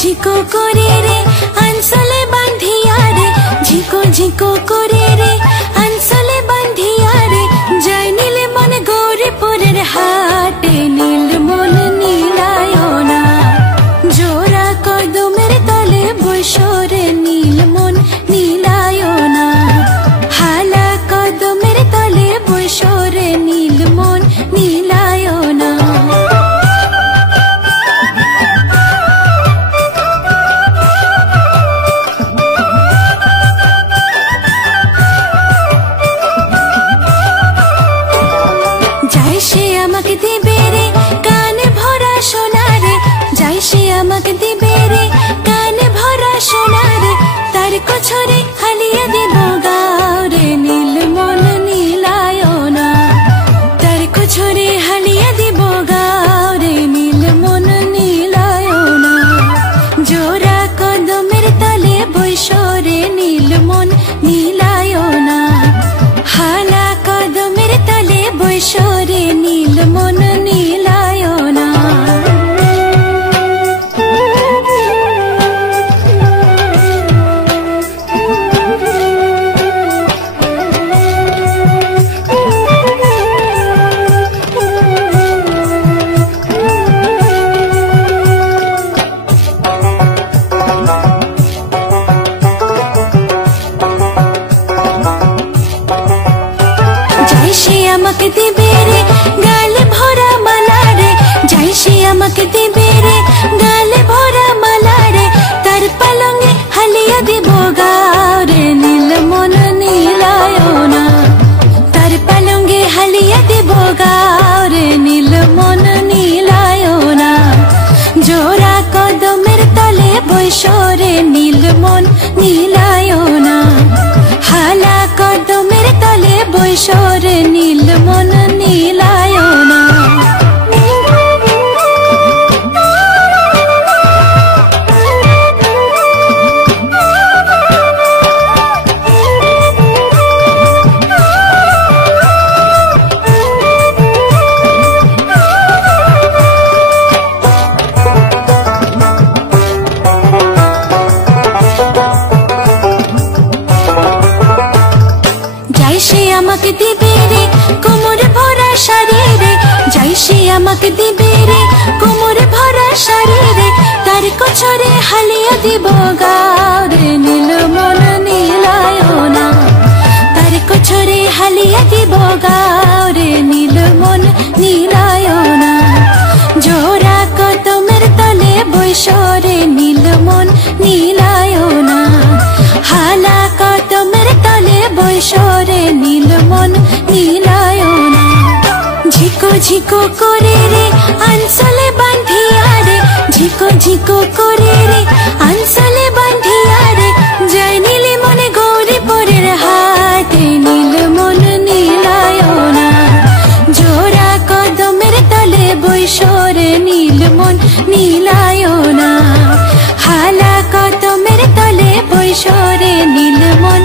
ঝিকো করে রে আনসলে বান্ধিয়া রে, ঝিকো ঝিকো করে রে আনসলে বান্ধিয়া রে, যাই নীলে মন গৌরীপুরের হাটে, নীল মন নীলায়না জোড়া কদমের তলে বৈশরে, নীল মন নীলায়না হালা কদমের তলে বৈশরে, নীল মন নীলায়না। যাই সে আমাকে দিবে রে কানে ভরা সোনা রে, যাই সে আমাকে দিবে রে কানে ভরা সোনা রে, তার কোছরে হালিয়া দিব গাও রে, নীল মন নীলায়না তার কোছরে হালিয়া দিব গাও রে, নীল মন নীলায়না জোড়া কদমের তলে বৈশরে, নীল মন নীলায়না হালা কদমের তলে বৈশরে, নীল মন নীলায়না। যাই সে আমাকে দিবে রে গালে ভরা মালা রে, যাই সে আমাকে দিবে রে গালে ভরা মালা রে, তার পালঙ্গে হালিয়া দিব গাও রে, নীল মন নীলায়না তার পালঙ্গে হালিয়া দিব গাও রে, নীল মন নীলায়না জোড়া কদমের তলে বৈশরে, নীল মন নীলায়না হালা কদমের তলে বৈশরে, নীল মন নীলায়না। যাই সে আমাকে দিবে রে কোমরে ভরা শাড়ি রে, যাই সে আমাকে দিবে রে কোমরে ভরা শাড়ি রে, তার কোছরে হালিয়া দিব গাও রে, নীল মন নীলায়না তার কোছরে হালিয়া দিব গাও রে, নীল মন নীলায়না জোড়া কদমের তলে বৈশরে, নীল মন নীলায়না হালা কদমের তলে বৈশরে, নীল মন নীলায়না। ঝিকো ঝিকো করে রে আনসলে বান্ধিয়া রে, ঝিকো ঝিকো করে রে আনসলে বান্ধিয়া রে, যাই নীলে মনে গৌরীপুরের হাটে, নীল মন নীলায়না জোড়া কদমের তলে বৈশরে, নীল মন নীলায়না হালা কদমের তলে বৈশরে, নীল মন